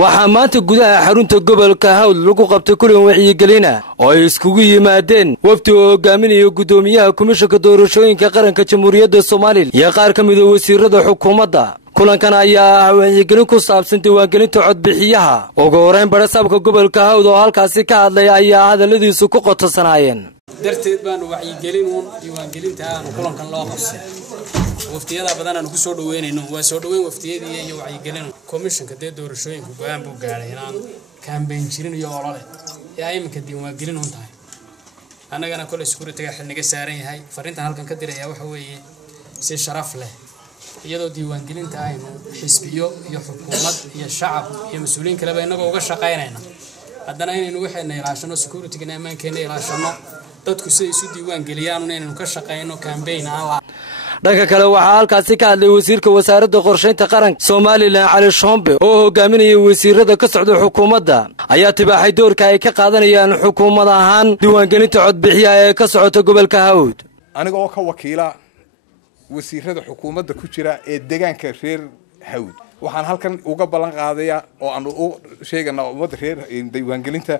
waxaa maanta gudaha xarunta gobolka Hawd lagu qabtay kulan wacyigelin oo ay iskugu yimaadeen wafdi oo hogaaminaya gudoomiyaha komishanka doorashooyinka qaranka Jamhuuriyadda Soomaaliya iyo qaar ka mid ah wasiirada xukuumadda. kulankan ayaa wacyigelin ku saabsan diiwaangelinta codbixiyaha ugu horeyn barasaabka gobolka Hawd oo halkaasi ka hadlay ayaa hadaladiisu ku qotosanayeen darteed baan wacyigelin diiwaangelinta aan kulankan loo qabsay waftiyada badan aan ku soo dhaweynayno waa soo dhaweyn waftiyadii iyo wacyigelin komishanka doorashooyinka go'aan buu gaaray inaan campaign jirin iyo olole ay imika diiwaangelin u tahay annagana kole security-ga xilliga saaran yahay fariinta halkan ka diraya waxa weeye si sharaf leh iyadoo diiwaangelinta aynu xisbiyo iyo xukuumad iyo shacab iyo mas'uuliyiin kale baynaga uga shaqeynayna haddana inaynu waxayna ilaashano security-ga ammaankeena ilaashano dadku si isu diiwaangeliyaan inaynu ka shaqeyno campaign aan dhanka kale waxaa halkaasi ka hadlay wasiirka wasaaradda qorsheynta qaranka Soomaaliland Cali Shombe oo hogaaminaya wasiirada ka socda xukuumadda ayaa tibaaxay doorka ay ka qaadanayaan xukuumad ahaan diiwaangelinta codbixiyaha ee ka socota gobolka Hawd. aniga oo ka wakiila wasiirada xukuumadda ku jira ee deegaanka reer Hawd waxaan halkan uga ballan qaadayaa oo aan u sheeganaa ummadda reer diiwaangelinta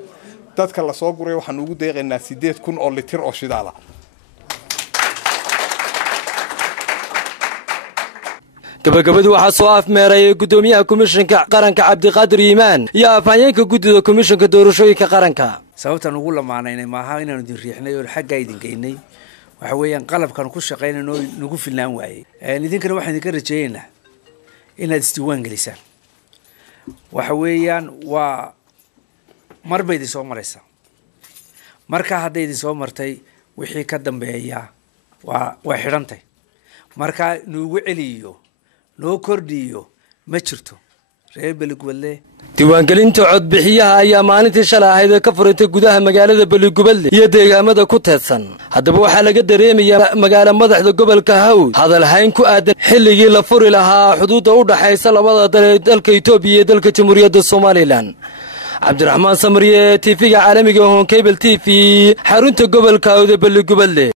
dadka la soo guray waxaan ugu deeqaynaa 8,000 oo litir oo shidaal ah. gabagabadu waxaa soo afmeeray gudoomiyaha komishanka qaranka Cabdiqaadir Yimaan iyo afhayeenka guddida komishanka doorashooyinka qaranka. sababtan ugu lamaanaynay maaha inaanu idin riixnay oo xagga idin geynay waxa weeyaan qalabkan ku shaqeynayno nagu filnaan waayay idinkana waxaan idinka rajaynaynaa inaad isdiiwaan gelisaan waxa weeyaan waa marba idin soo maraysa marka hadday idin soo martay wixii ka dambeeya waa xidhantay marka nuugu celiyo loo kordhiyo ma jirto reer Beligubadle. diiwaangelinta codbixiyaha ayaa maalintii shalay ahayd ka furantay gudaha magaalada Beligubadle iyo deegaamada ku teedsan. haddaba waxaa laga dareemayaa magaala madaxda gobolka Hawd hadal hayn ku aadan xilligii la furi lahaa xuduudda u dhaxaysa labada dal ee dalka Itoobiya iyo dalka Jamhuuriyadda Soomaaliland. Cabdiraxmaan Samriye TV-ga caalamiga Home Cable TV xarunta gobolka Hawd ee Beligubadle.